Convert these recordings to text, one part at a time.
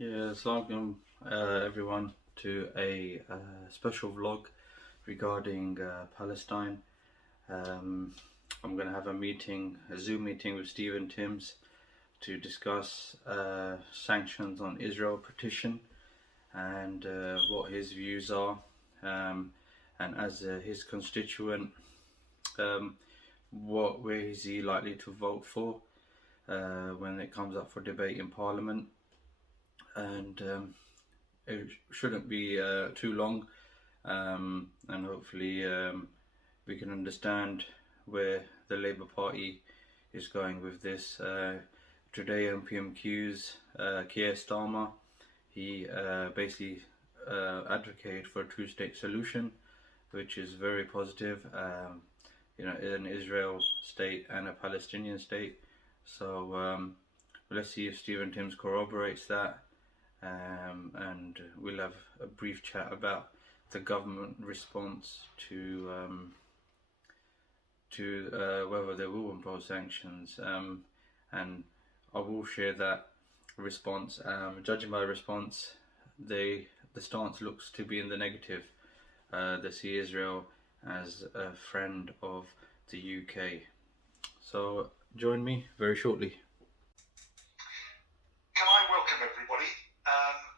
Yeah, welcome everyone to a special vlog regarding Palestine. Um, I'm going to have a Zoom meeting with Stephen Timms to discuss sanctions on Israel petition and what his views are. Um, and as his constituent, um, where is he likely to vote for when it comes up for debate in Parliament? And it shouldn't be too long, and hopefully we can understand where the Labour Party is going with this. Today on PMQ's Keir Starmer, he basically advocated for a two-state solution, which is very positive. An Israel state and a Palestinian state. So let's see if Stephen Timms corroborates that, and we'll have a brief chat about the government response to whether they will impose sanctions, and I will share that response. Judging by the response, the stance looks to be in the negative. They see Israel as a friend of the UK. So join me very shortly. Can I welcome everybody?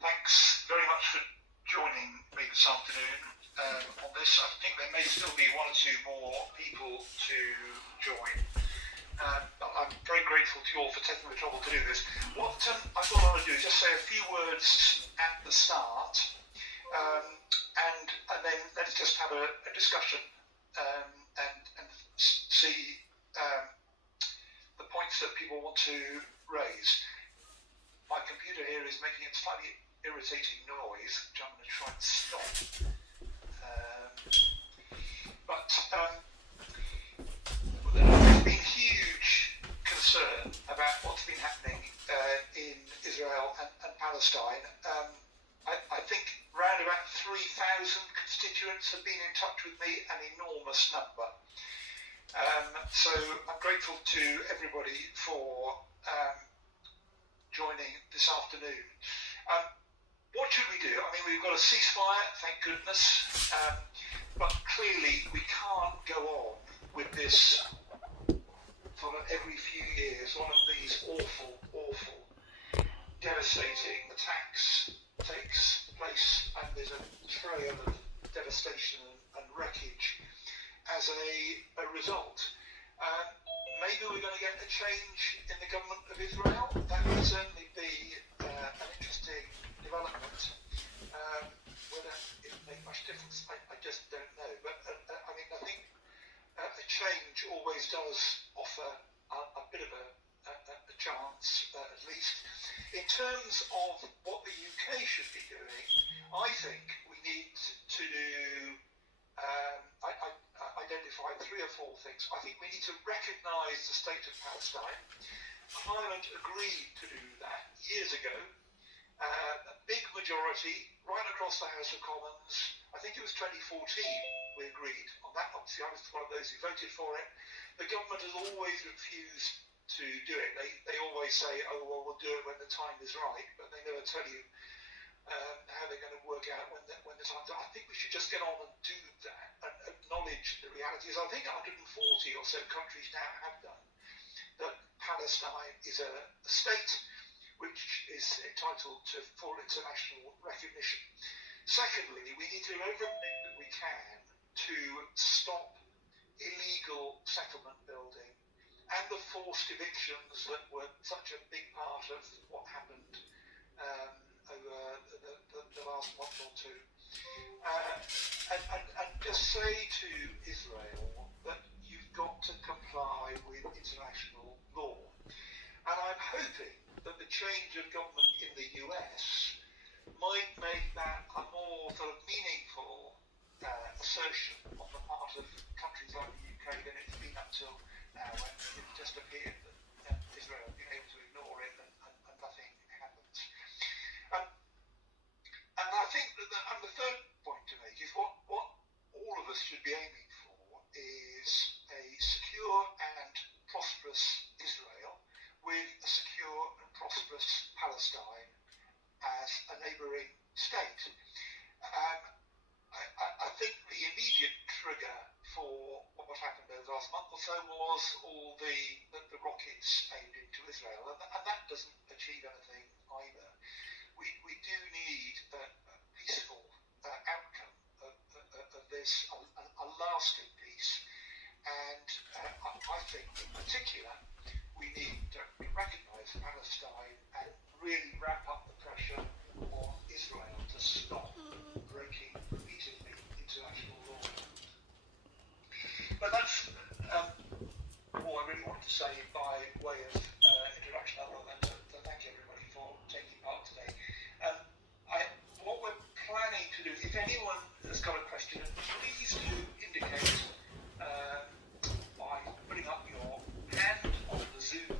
Thanks very much for joining me this afternoon on this. I think there may still be one or two more people to join. I'm very grateful to you all for taking the trouble to do this. What I thought I would do is just say a few words at the start, and then let's just have a discussion and see the points that people want to raise. My computer here is making a slightly irritating noise, which I'm going to try and stop. There's been huge concern about what's been happening in Israel and Palestine. I think around about 3,000 constituents have been in touch with me, an enormous number. So I'm grateful to everybody for joining this afternoon. What should we do? I mean, we've got a ceasefire, thank goodness, but clearly we can't go on with this sort of every few years, one of these awful, devastating attacks takes place and there's a trail of devastation and wreckage as a result. Maybe we're going to get a change in the government of Israel. That would certainly be an interesting development. Whether it will make much difference, I just don't know. But I think a change always does offer a bit of a chance, at least. In terms of what the UK should be doing, I think we need to identify 3 or 4 things. I think we need to recognise the state of Palestine. Parliament agreed to do that years ago. A big majority, right across the House of Commons, I think it was 2014 we agreed on that. Obviously I was one of those who voted for it. The government has always refused to do it. They always say, oh well, we'll do it when the time is right, but they never tell you how they're going to work out when the time's right. I think we should just get on and do that and acknowledge the realities. I think 140 or so countries now have done that. Palestine is a state which is entitled to full international recognition. Secondly, we need to do everything that we can to stop illegal settlement building and the forced evictions that were such a big part of what happened over the last month or two. And just say to Israel that you've got to comply with international law. And I'm hoping that the change of government in the US might make that a more sort of meaningful assertion on the part of countries like the UK than it's been up till now, when it just appeared that Israel had been able to ignore it and nothing happens. And I think that the third point to make is what all of us should be aiming for is a secure and prosperous Israel with a secure and prosperous Palestine the last month or so was all the rockets aimed into Israel, and that doesn't achieve anything either. We do need a peaceful outcome of this, a lasting peace, and I think in particular we need to recognise Palestine and really ramp up the pressure on Israel to stop breaking repeatedly international law. But that's all I really wanted to say by way of introduction, other than to thank everybody for taking part today. What we're planning to do, if anyone has got a question, please do indicate by putting up your hand on the Zoom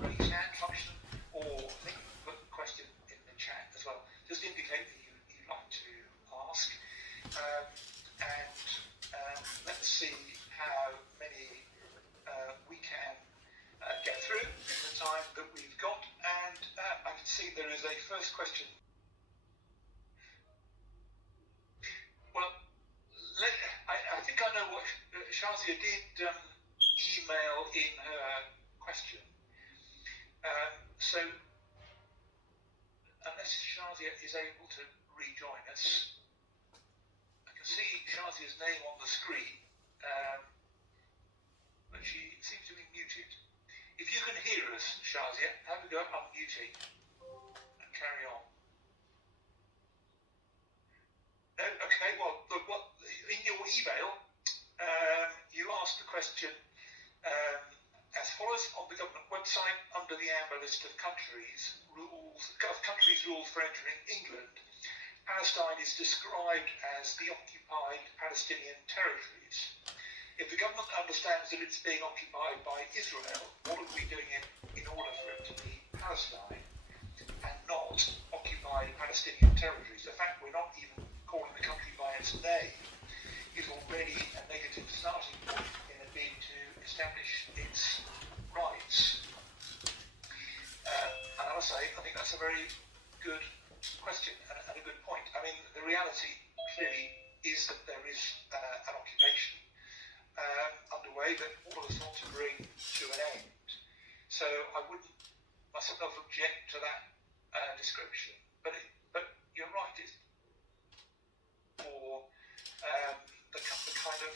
raise hand function, or I think put the question in the chat as well. Just indicate that you'd like to ask, and let's see how many we can get through in the time that we've got. And I can see there is a first question. Well, I think I know what Shazia did email in her question. So unless Shazia is able to rejoin us, I can see Shazia's name on the screen, but she seems to be muted. If you can hear us, Shazia, have a go at unmuting and carry on. No? Okay, well, in your email, you asked the question as follows: on the government website, under the amber list of countries rules for entering England, Palestine is described as the occupied Palestinian territories. If the government understands that it's being occupied by Israel, what are we doing in order for it to be Palestine and not occupied Palestinian territories? The fact we're not even calling the country by its name is already a negative starting point in a bid to establish its rights. And I must say, I think that's a very good question and a good point. I mean, the reality clearly is that there is an occupation underway that all of us want to bring to an end. So I wouldn't myself object to that description. But you're right, it's for the kind of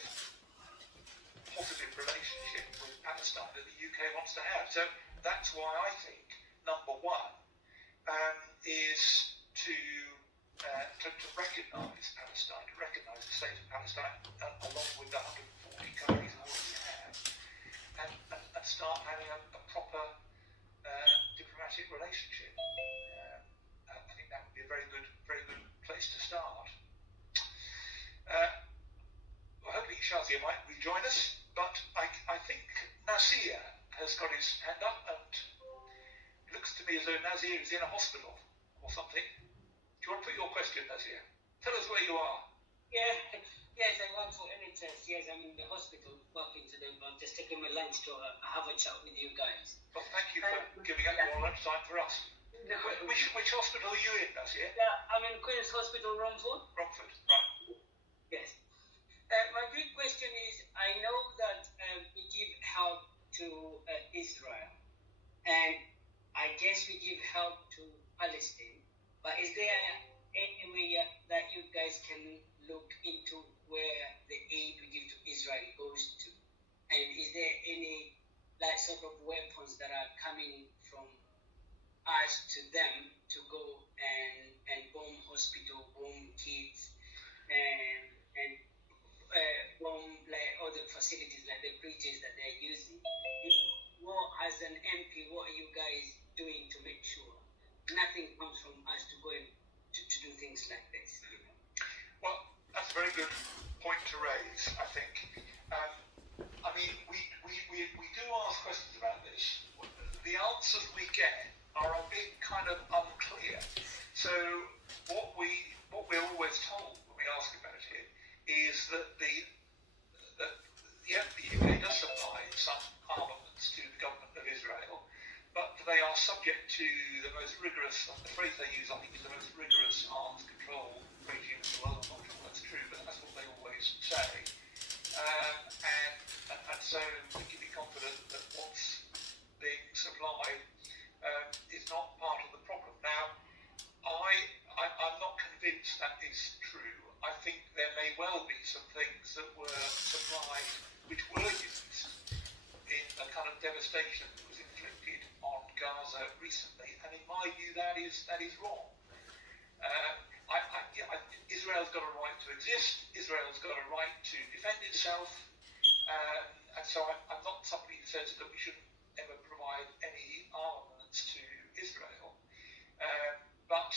positive relationship with Palestine that the UK wants to have. So that's why I think number one is to recognise Palestine, to recognise the state of Palestine, along with the 140 countries already have, and start having a proper diplomatic relationship. I think that would be a very good place to start. Hopefully Shazia might rejoin us, but I think Nasir has got his hand up, and it looks to me as though Nasir is in a hospital or something. Do you want to put your question, Nasir? Tell us where you are. Yes, I work for NHS. Yes, I'm in the hospital working today, but I'm just taking my lunch to have a chat with you guys. Well, thank you for giving up your lunch time for us. No. Which hospital are you in, Nasir? Yeah, I'm in Queen's Hospital, Romford. Romford, right. Yes. My big question is, I know that we give help to Israel, and I guess we give help to Palestine, but is there any way that you guys can look into where the aid we give to Israel goes to? And is there any sort of weapons that are coming from us to them to go and bomb hospital, bomb kids, and bomb other facilities like the bridges that they're using? What, as an MP, what are you guys doing to make sure nothing comes from us to go and to do things like this? Well, that's a very good point to raise, I think. I mean, we do ask questions about this. The answers we get are a bit kind of unclear. So what we're always told when we ask about it is that the UK does supply some armaments to the government of Israel, but they are subject to the most rigorous, the phrase they use, I think, is the most rigorous arms control regime in the world. I'm not sure that's true, but that's what they always say. And so we can be confident that what's being supplied is not part of the problem. Now, I'm not convinced that is true. I think there may well be some things that were supplied which were used in the kind of devastation that was inflicted on Gaza recently, and in my view that is wrong. Israel's got a right to exist. Israel's got a right to defend itself, and so I'm not somebody who says that we shouldn't ever provide any armaments to Israel, but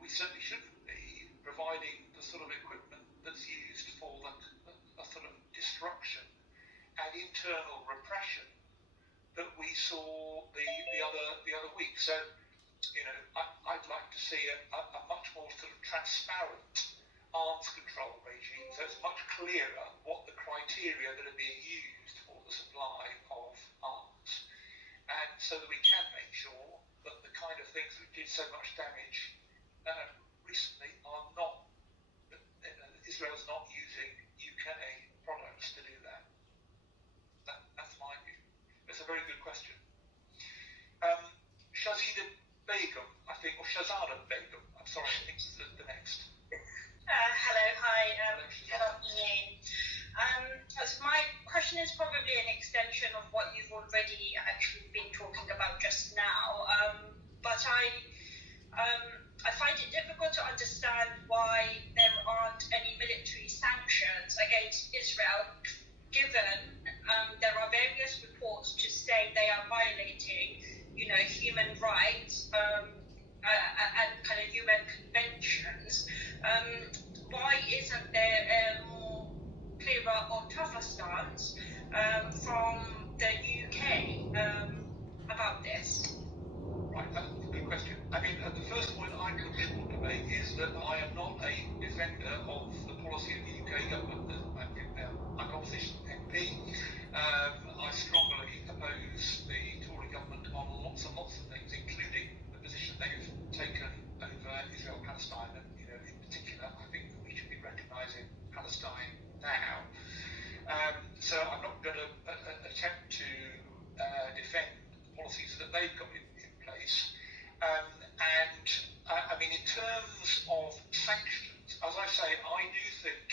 we certainly shouldn't be providing the sort of equipment that's used for the sort of destruction and internal repression that we saw the other week. So, I'd like to see a much more sort of transparent arms control regime, so it's much clearer what the criteria that are being used for the supply of arms, and so that we can make sure that the kind of things that did so much damage recently are not, Israel's not using UK products to do that. That's my view. It's a very good question. Shazida Begum, I think, or Shazada Begum, I'm sorry, I think it's the next. Hello, hi, good afternoon. So my question is probably an extension of what you've already actually been talking about just now, but I find it difficult to understand why there aren't any military sanctions against Israel, given there are various reports to say they are violating, human rights and kind of UN conventions. Why isn't there a more clearer or tougher stance from the UK about this? Right, that's a good question. I mean, the first point I could to make is that I am not a defender of the policy of the UK government. I'm an opposition MP. I strongly oppose the Tory government on lots and lots of things, including the position they've taken over Israel-Palestine, and in particular, I think that we should be recognising Palestine now. So I'm not going to attempt to defend the policies that they've got in place. I mean, in terms of sanctions, as I say, I do think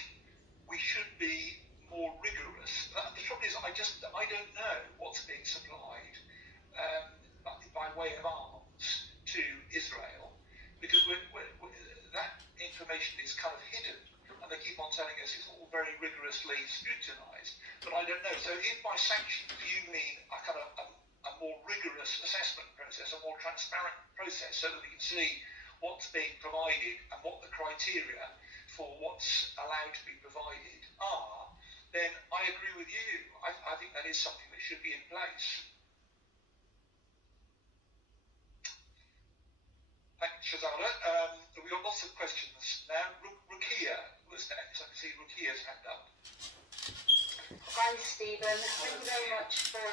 we should be more rigorous. The trouble is, I don't know what's being supplied by way of arms to Israel, because that information is kind of hidden, and they keep on telling us it's all very rigorously scrutinised, but I don't know. So if by sanctions you mean a kind of a more rigorous assessment process, a more transparent process, so that we can see what's being provided and what the criteria for what's allowed to be provided are, then I agree with you. I think that is something that should be in place. Thanks, Shazada. We've got lots of questions now. Rukia was next. I can see Rukia's hand up. Hi, Stephen. Thank you very much for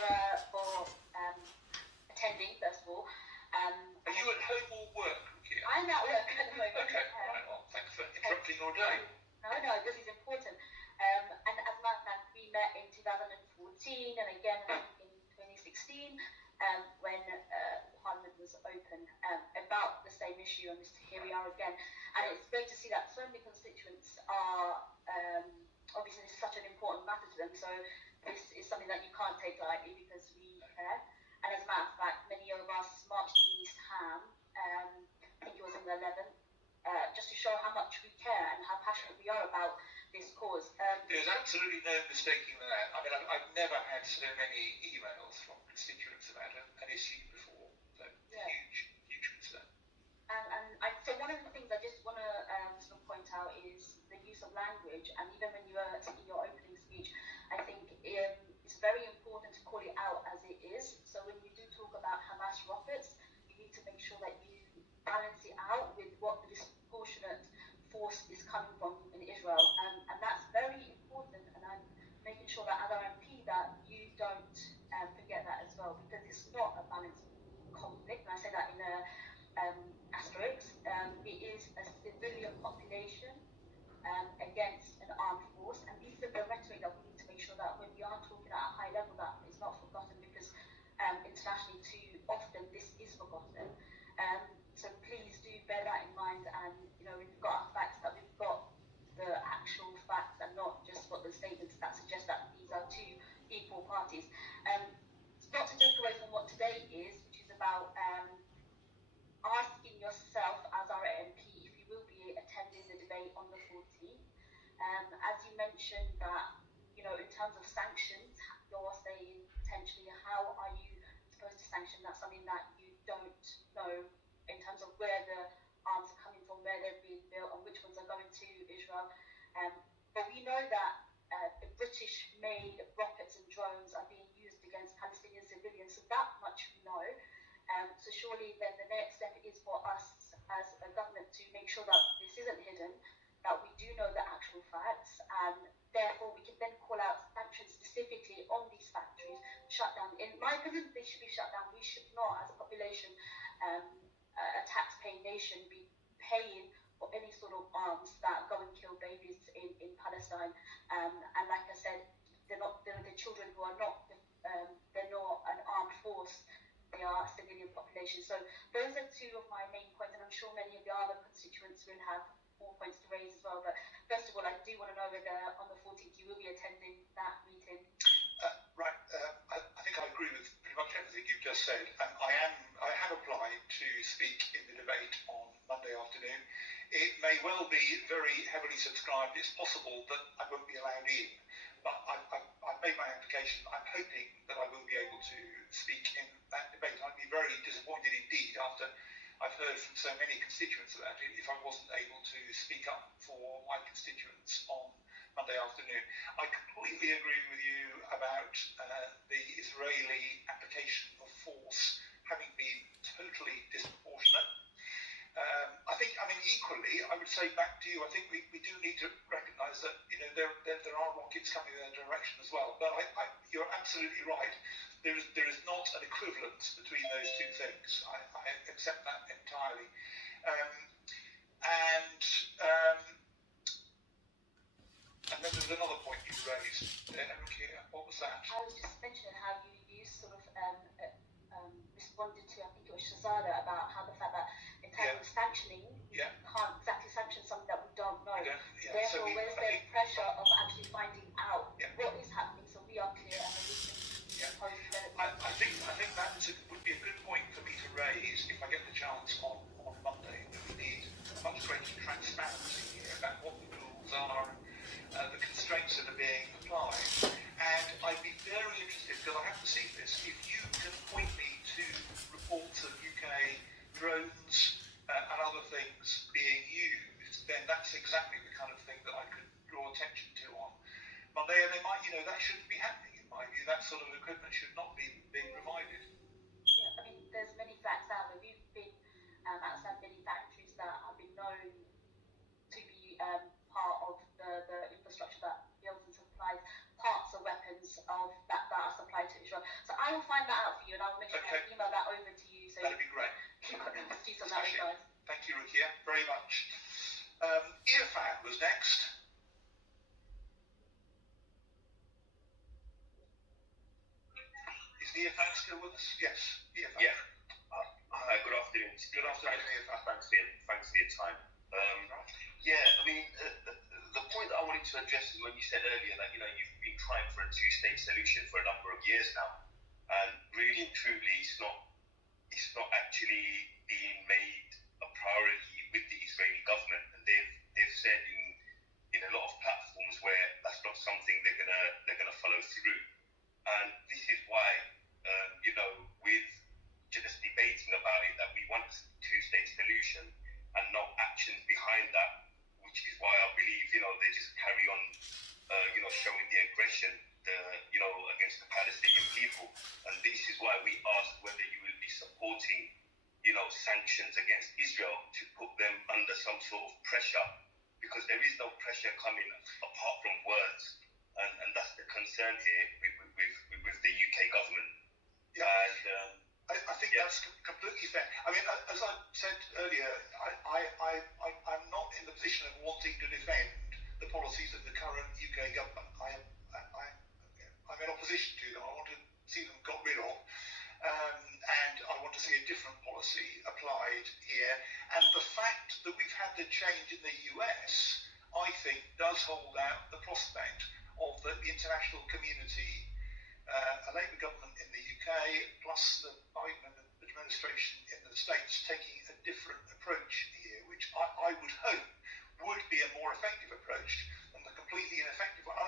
attending, first of all. Are you at home or work, Rukia? I'm at work at the moment. Okay, right. Well, thanks for interrupting your day. No, this is important. And as a matter of fact, we met in 2014 and again in 2016 when Parliament was open about the same issue, and here we are again. And it's great to see that so many constituents are obviously this is such an important matter to them, so this is something that you can't take lightly because we care. And as a matter of fact, many of us marched to East Ham, I think it was on the 11th, just to show how much we care and how passionate we are about this cause. There's absolutely no mistaking that. I mean, I've never had so many emails from constituents about an issue before, so huge concern. So one of the things I just want to sort of point out is the use of language, and even when you were in your opening speech, I think it's very important to call it out as it is. So when you do talk about Hamas rockets, you need to make sure that you balance it out with what the disproportionate force is coming from in Israel, and that's very important, and I'm making sure that as MP that you don't forget that as well, because it's not a balanced conflict, and I say that in a asterisks. It is a civilian population against an armed force, and these are mentioned that, you know, in terms of sanctions, you're saying potentially how are you supposed to sanction? That's something that you don't know in terms of where the arms are coming from, where they're being built, and which ones are going to Israel. But we know that the British-made rockets and drones are being used against Palestinian civilians, so that much we know. So surely then the next step is for us as a government to make sure that this isn't hidden, that we do know the actual facts, and therefore we can then call out sanctions specifically on these factories, shut down. In my opinion, they should be shut down. We should not, as a population, a tax-paying nation, be paying for any sort of arms that go and kill babies in Palestine. And like I said, they're the children who are not, they're not an armed force. They are a civilian population. So those are two of my main points, and I'm sure many of the other constituents will have more points to raise as well. But first of all, I do want to know whether on the 14th you will be attending that meeting. Right. I think I agree with pretty much everything you've just said. I have applied to speak in the debate on Monday afternoon. It may well be very heavily subscribed. It's possible that I won't be allowed in, but I've made my application. I'm hoping that I will be able to speak in that debate. I'd be very disappointed indeed after I've heard from so many constituents about it if I wasn't able to speak up for my constituents on Monday afternoon. I completely agree with you about the Israeli application of force having been totally disproportionate. Equally, I would say back to you, I think we do need to recognise that, you know, there are rockets coming in their direction as well. But you're absolutely right. There is not an equivalence between those two things. I accept that entirely. And then there's another point you raised, Rukia. What was that? I was just mentioning how you sort of responded to, I think it was Shazada, about how the fact that in terms of sanctioning, you can't exactly sanction something that we don't know. Therefore, So where's the pressure of actually finding out what is happening so we are clear and then we can impose development? I think that would be a good point for me to raise if I get the chance on Monday, that we need much greater transparency here about what the rules are and the constraints that are being applied. And I'd be very interested, because I have to see this, if you can point me to reports of UK drones and other things being used, then that's exactly the kind of thing that I could draw attention to on Monday. And they might, you know, that shouldn't be happening in my view. That sort of equipment should not be being provided. Yeah, I mean, there's many facts out there. We've been outside many factories that have been known to be part of the infrastructure that builds and supplies parts of weapons of that are supplied to Israel. So I will find that out for you, and I'll make sure I email that over to you. So that'd be great. You've got no excuse on that regard. Thank you, Rukia, very much. Irfan was next. Is Irfan still with us? Yes, Irfan. Yeah. Hi, good afternoon. Good afternoon, Irfan. Thanks for your time. The point that I wanted to address is when you said earlier that, you know, you've been trying for a two-state solution for a number of years now, and really and truly it's not actually being made a priority with the Israeli government, and they've said in a lot of platforms where that's not something they're gonna follow through. And this is why with just debating about it, that we want a two-state solution and no actions behind that, which is why I believe, they just carry on, showing the aggression, against the Palestinian people. And this is why we asked whether you will be supporting, sanctions against Israel to put them under some sort of pressure, because there is no pressure coming apart from words. And that's the concern here with the UK government. Yeah. And, I think that's completely fair. I mean, as I said earlier, I'm not in the position of wanting to defend the policies of the current UK government. I'm in opposition to them. I want to see them got rid of. And I want to see a different policy applied here. And the fact that we've had the change in the US, I think, does hold out the prospect of the international community, a Labour government in the UK, plus the Biden administration in the States, taking a different approach here, which I would hope would be a more effective approach than the completely ineffective one.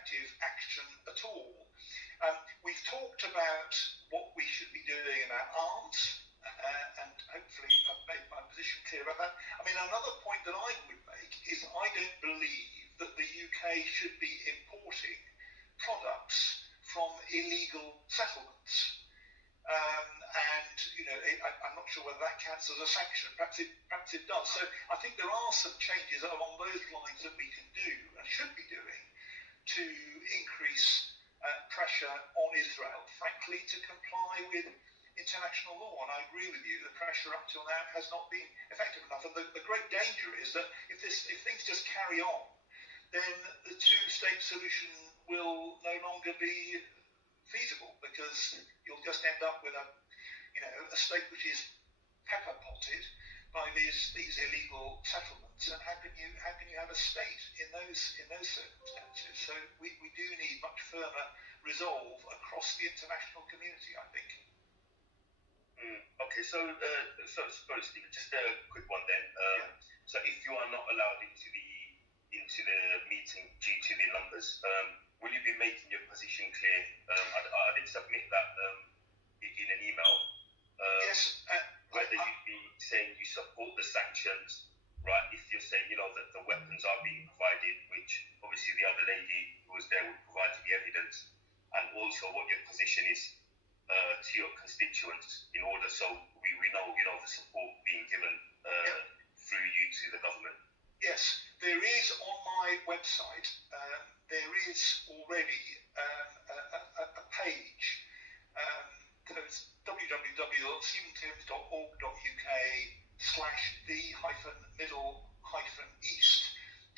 effective action at all. We've talked about what we should be doing about arms, and hopefully I've made my position clear about that. I mean, another point that I would make is I don't believe that the UK should be importing products from illegal settlements. And, you know, I'm not sure whether that counts as a sanction. Perhaps it does. So I think there are some changes along those lines that we can do and should be doing to increase pressure on Israel, frankly, to comply with international law. And I agree with you, the pressure up till now has not been effective enough. And the great danger is that if things just carry on, then the two-state solution will no longer be feasible, because you'll just end up with a state which is pepper potted by these illegal settlements. And how can you have a state in those circumstances? So we do need much firmer resolve across the international community, I think. Okay, so sorry, Stephen, just a quick one then. So if you are not allowed into the meeting due to the numbers, will you be making your position clear? I did submit that in an email. Yes. Whether you'd be saying you support the sanctions, right? If you're saying, that the weapons are being provided, which obviously the other lady who was there would provide the evidence, and also what your position is to your constituents, in order so we know, the support being given through you to the government. Yes, there is on my website. There is already a page. It's www.stephentimms.org.uk/the-middle-east,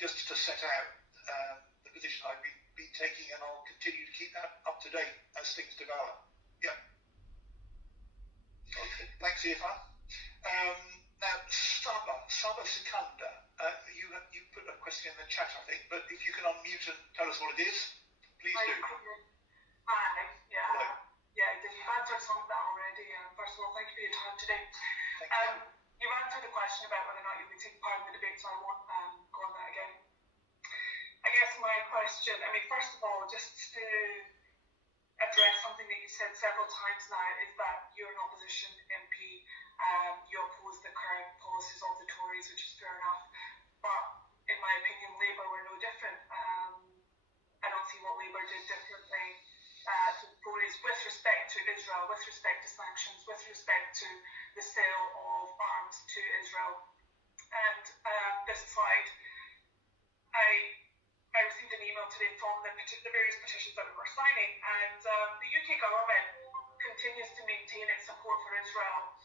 just to set out the position I've been taking, and I'll continue to keep that up to date as things develop. Yeah. Okay. Thanks, Irfan. Now, Saba Sikanda, you put a question in the chat, I think, but if you can unmute and tell us what it is, please do. Hi. Yeah. Hello. Yeah, you've answered some of that already. First of all, thank you for your time today. Thank you. You've answered the question about whether or not you'll be taking part in the debate, so I won't go on that again. I guess my question, first of all, just to address something that you said several times now, is that you're an opposition MP. You oppose the current policies of the Tories, which is fair enough. But in my opinion, Labour were no different. I don't see what Labour did differently to the Tories with respect to Israel, with respect to sanctions, with respect to the sale of arms to Israel. And this aside, I received an email today from the various petitions that we were signing, and the UK government continues to maintain its support for Israel.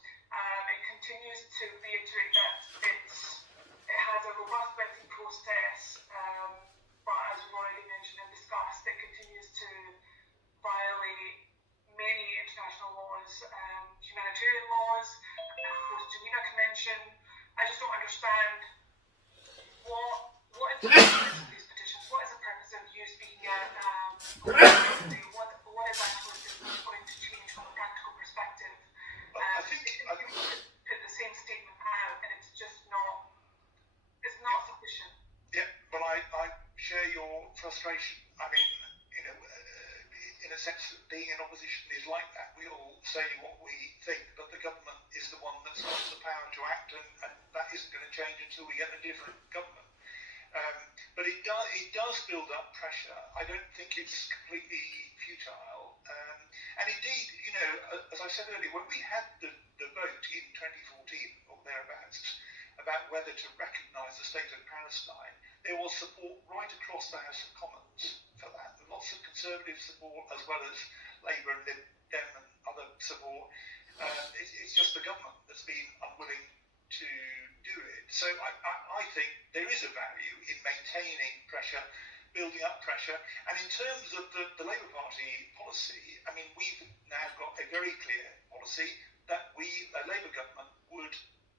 It continues to reiterate that it has a robust vetting process, but as we've already mentioned and discussed, it continues to violate many international laws, humanitarian laws, and of course Geneva Convention. I just don't understand what is the purpose of these petitions. What is the purpose of you speaking out? What is actually going to change from a practical perspective? I think put the same statement out, and it's just not. It's not sufficient. Yeah, but I share your frustration. In a sense, being in opposition is like that. We all say what we think, but the government is the one that's got the power to act, and that isn't going to change until we get a different government. But it does build up pressure. I don't think it's completely futile. And indeed, as I said earlier, when we had the vote in 2014 or thereabouts about whether to recognise the state of Palestine, there was support right across the House of Commons for that. Lots of Conservative support, as well as Labour and Lib Dem and other support. It's just the government that's been unwilling to do it. So I think there is a value in maintaining pressure, building up pressure. And in terms of the Labour Party policy, we've now got a very clear policy that a Labour government would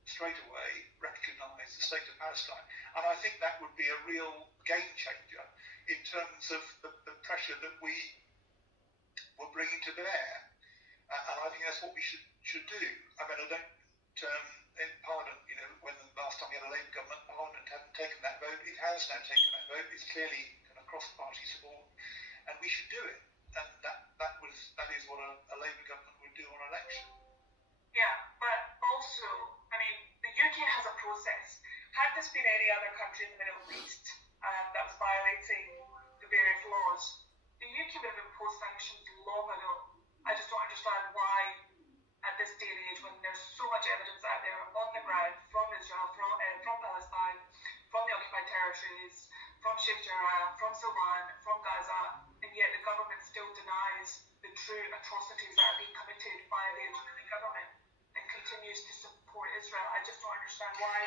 straight away recognise the state of Palestine. And I think that would be a real game changer in terms of the pressure that we were bringing to bear. And I think that's what we should do. I don't, in Parliament, when the last time we had a Labour government, Parliament hadn't taken that vote. It has now taken that vote. It's clearly kind of cross-party support. we should do it. And that is what a Labour government would do on election. Yeah, but also, I mean, the UK has a process. Had this been any other country in the Middle East that was violating the various laws, the UK would have imposed sanctions long ago. I just don't understand why, at this day and age, when there's so much evidence out there on the ground from Israel, from Palestine, from the occupied territories, from Sheikh Jarrah, from Silwan, from Gaza, and yet the government still denies the true atrocities that are being committed by the Israeli government and continues to support Israel. I just don't understand why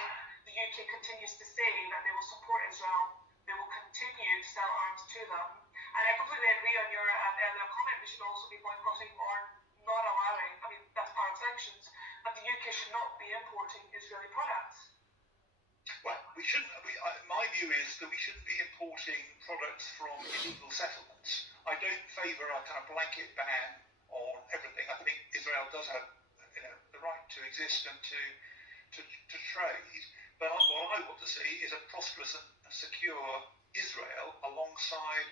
the UK continues to say that they will support Israel, they will continue to sell arms to them. And I completely agree on your earlier comment, we should also be boycotting or not allowing, I mean, that's part of sanctions, but the UK should not be importing Israeli products. Well, we shouldn't. My view is that we shouldn't be importing products from illegal settlements. I don't favour a kind of blanket ban on everything. I think Israel does have, the right to exist and to trade. But what I want to see is a prosperous and secure Israel alongside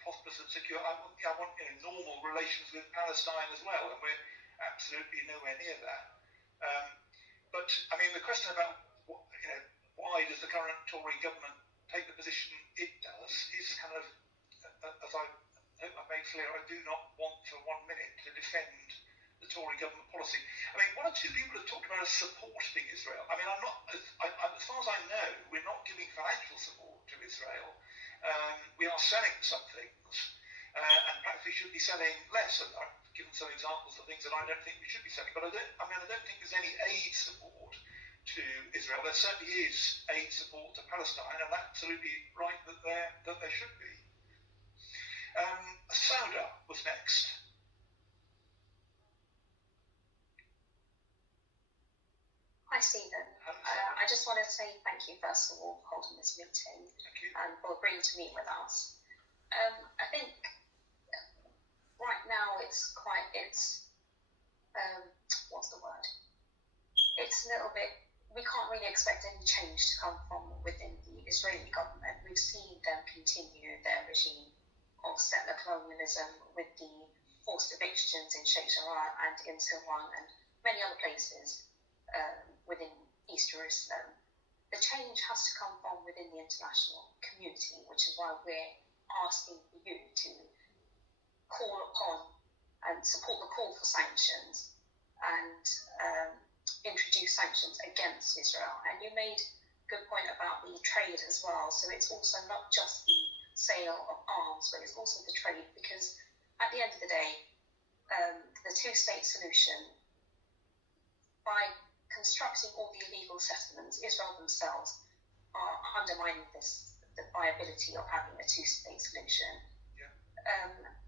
prosperous and secure. I want normal relations with Palestine as well, and we're absolutely nowhere near that. But I mean, the question about why does the current Tory government take the position it does is kind of, as I hope I've made clear, I do not want for 1 minute to defend the Tory government policy. I mean, one or two people have talked about us supporting Israel. I mean, I'm not, as far as I know, we're not giving financial support to Israel. We are selling some things, and perhaps we should be selling less. I've given some examples of things that I don't think we should be selling, but I don't think there's any aid support to Israel. There certainly is aid support to Palestine, and that's absolutely right that there should be. Sauda was next. Hi, Stephen. I just want to say thank you, first of all, for holding this meeting and for agreeing to meet with us. I think right now it's what's the word? It's a little bit, we can't really expect any change to come from within the Israeli government. We've seen them continue their regime of settler colonialism with the forced evictions in Sheikh Jarrah and in Silwan and many other places within East Jerusalem. The change has to come from within the international community, which is why we're asking for you to call upon and support the call for sanctions and introduce sanctions against Israel. And you made a good point about the trade as well. So it's also not just the sale of arms, but it's also the trade, because at the end of the day, the two-state solution, by constructing all the illegal settlements, Israel themselves are undermining the viability of having a two-state solution. Yeah.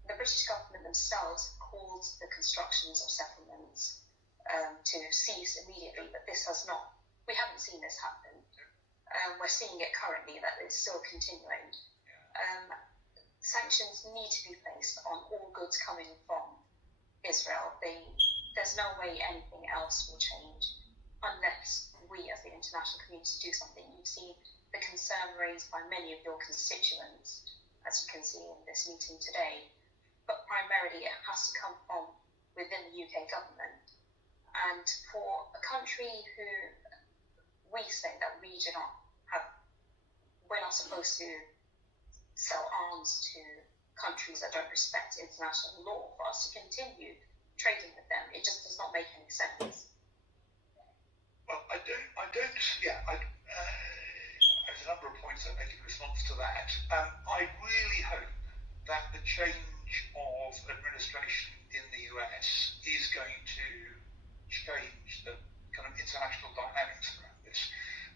The British government themselves called the constructions of settlements to cease immediately, but this has not. We haven't seen this happen. We're seeing it currently that it's still continuing. Sanctions need to be placed on all goods coming from Israel. There's no way anything else will change unless we as the international community do something. You've seen the concern raised by many of your constituents, as you can see in this meeting today, but primarily it has to come from within the UK government. And for a country who we say that we do not have, we're not supposed to sell arms to countries that don't respect international law, for us to continue trading with them, it just does not make any sense. Well, there's a number of points I make in response to that. I really hope that the change of administration in the US is going to change the kind of international dynamics around this,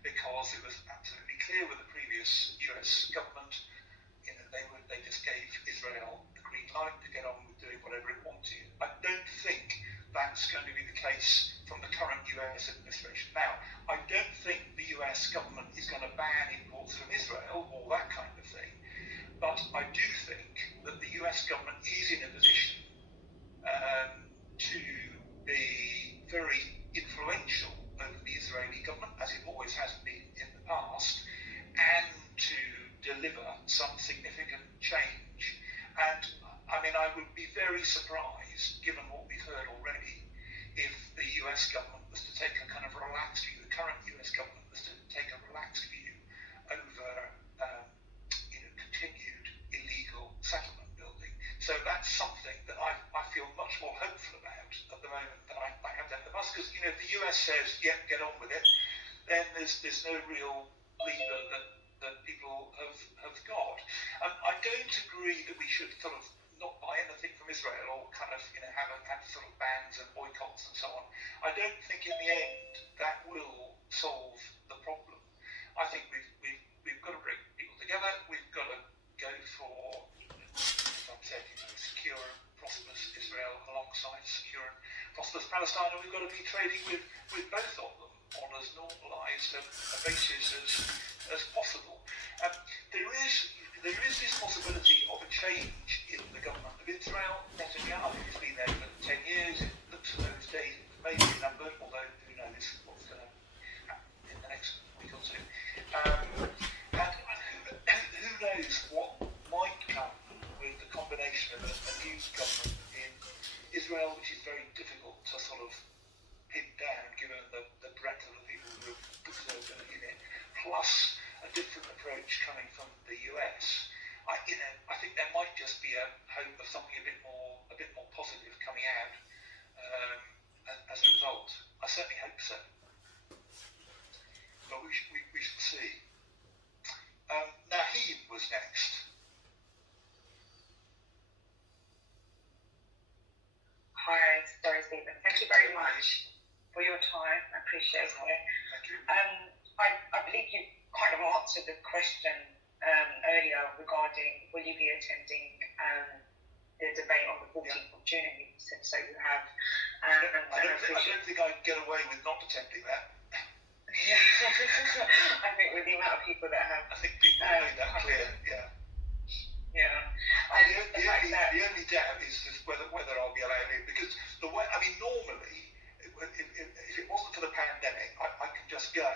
because it was absolutely clear with the previous US government, they just gave Israel the green light to get on with doing whatever it wanted. I don't think that's going to be the case from the current US administration. Now, I don't think the US government is going to ban imports from Israel or that kind of thing, but I do think that the US government is in a position to be very influential over the Israeli government, as it always has been in the past, and to deliver some significant change. And I would be very surprised, given what we've heard already, if the US government was to take a kind of relaxed view, the current US government was to take a relaxed view over continued illegal settlement building. So that's something that I feel much more hopeful about at the moment than I have done in the past, because if the US says, yeah, get on with it, then there's no real lever that people have got. I don't agree that we should sort of not buy anything from Israel or kind of have sort of bans and boycotts and so on. I don't think in the end that will solve the problem. I think we've got to bring people together. We've got to go for, as I've said, secure and prosperous Israel alongside secure and prosperous Palestine, and we've got to be trading with both of them on as normalised a basis as possible. There is this possibility of a change in the government of Israel. Netanyahu has been there for 10 years. It looks as though his days may be numbered, although who knows what's going to happen in the next week or two. And who knows what might come with the combination of a new government in Israel, which is very difficult to sort of pin down given the breadth of the people who have served in it, plus a different approach coming from the US. I think there might just be a hope of something a bit more positive coming out as a result. I certainly hope so, but we shall see. Naheem was next. Hi, sorry, Stephen. Thank you very much for your time. I appreciate it. Thank you. I believe you kind of answered the question earlier regarding will you be attending the debate on the 14th of June, and you said so you have. I don't think I'd get away with not attending that. Yeah, I think with the amount of people that have. I think people have made that clear. Yeah. Yeah. The only doubt is just whether I'll be allowed in, because normally if it wasn't for the pandemic, I could just go.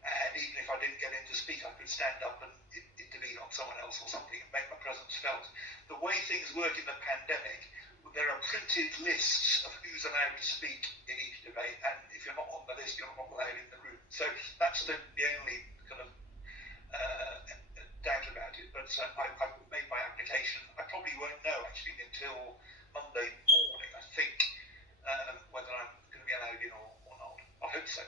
And even if I didn't get in to speak, I could stand up and intervene on someone else or something and make my presence felt. The way things work in the pandemic, there are printed lists of who's allowed to speak in each debate, and if you're not on the list, you're not allowed in the room. So that's the only kind of doubt about it. But I've made my application. I probably won't know actually until Monday morning, I think, whether I'm going to be allowed in or not. I hope so.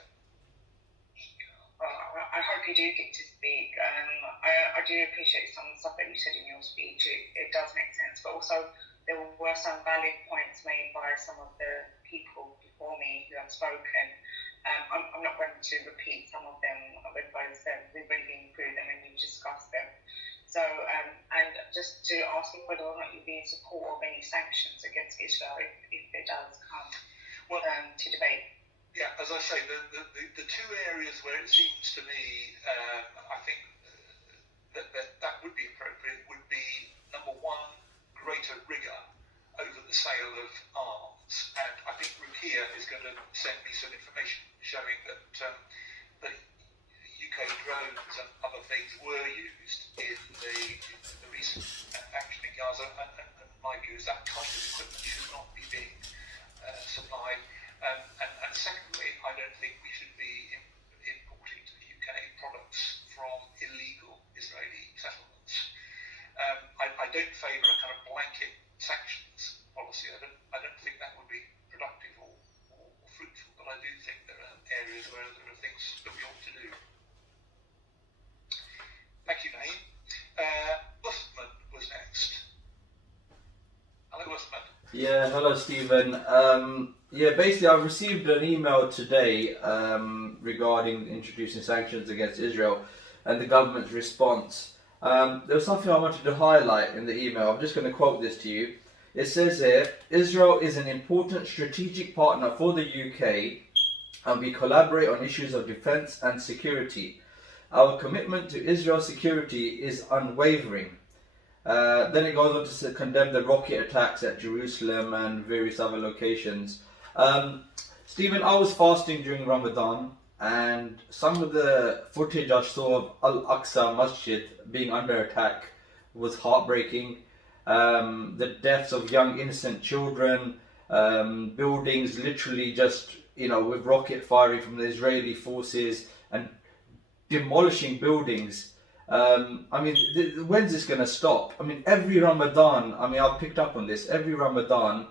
I hope you do get to speak. I do appreciate some stuff that you said in your speech. It does make sense, but also there were some valid points made by some of the people before me who have spoken. I'm not going to repeat some of them because we've already been through them and you've discussed them. So, and just to ask you whether or not you'd be in support of any sanctions against Israel if it does come to debate. Yeah, as I say, the two areas where it seems to me, I think that would be appropriate would be, number one, greater rigour over the sale of arms. And I think Rukia is going to send me some information showing that the UK drones and other things were used in the recent action in Gaza. And my view is that kind of equipment should not be being supplied. And secondly, I don't think we should be importing to the UK products from illegal Israeli settlements. I don't favour a kind of blanket sanctions policy. I don't think that would be productive or fruitful, but I do think there are areas where there are things that we ought to do. Thank you, Naeem. Uthman was next. Hello, Uthman. Yeah, hello, Stephen. Basically, I've received an email today regarding introducing sanctions against Israel and the government's response. There was something I wanted to highlight in the email. I'm just going to quote this to you. It says here, Israel is an important strategic partner for the UK and we collaborate on issues of defence and security. Our commitment to Israel's security is unwavering. Then it goes on to condemn the rocket attacks at Jerusalem and various other locations. Stephen, I was fasting during Ramadan, and some of the footage I saw of Al-Aqsa Masjid being under attack was heartbreaking. the deaths of young innocent children, buildings literally just, with rocket firing from the Israeli forces and demolishing buildings. When's this going to stop? Every Ramadan, I've picked up on this, every Ramadan,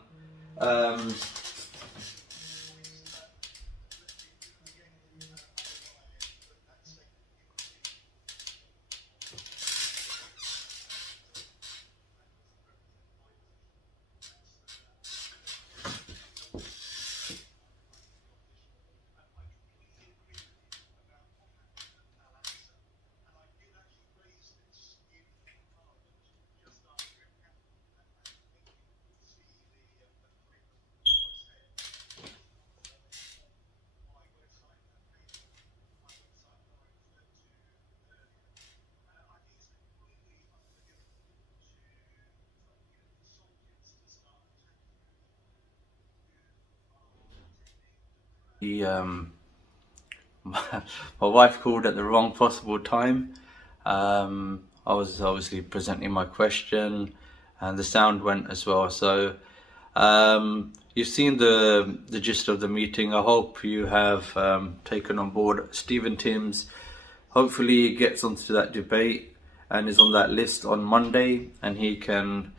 my wife called at the wrong possible time. I was obviously presenting my question, and the sound went as well. So you've seen the gist of the meeting. I hope you have taken on board Stephen Timms. Hopefully he gets onto that debate and is on that list on Monday, and he can,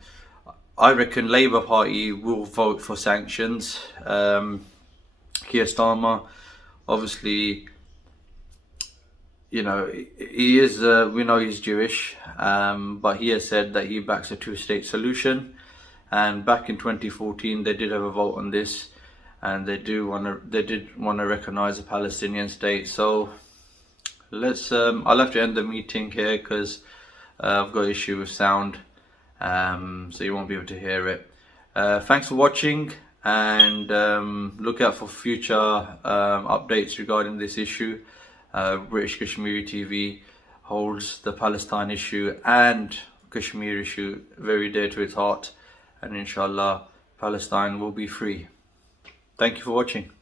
I reckon Labour Party will vote for sanctions. Keir Starmer, obviously, he is, we know he's Jewish, but he has said that he backs a two-state solution. And back in 2014, they did have a vote on this, and they did want to recognise a Palestinian state. So I'll have to end the meeting here because I've got an issue with sound, so you won't be able to hear it. Thanks for watching, and look out for future updates regarding this issue. British Kashmiri TV holds the Palestine issue and Kashmir issue very dear to its heart, and inshallah Palestine will be free. Thank you for watching.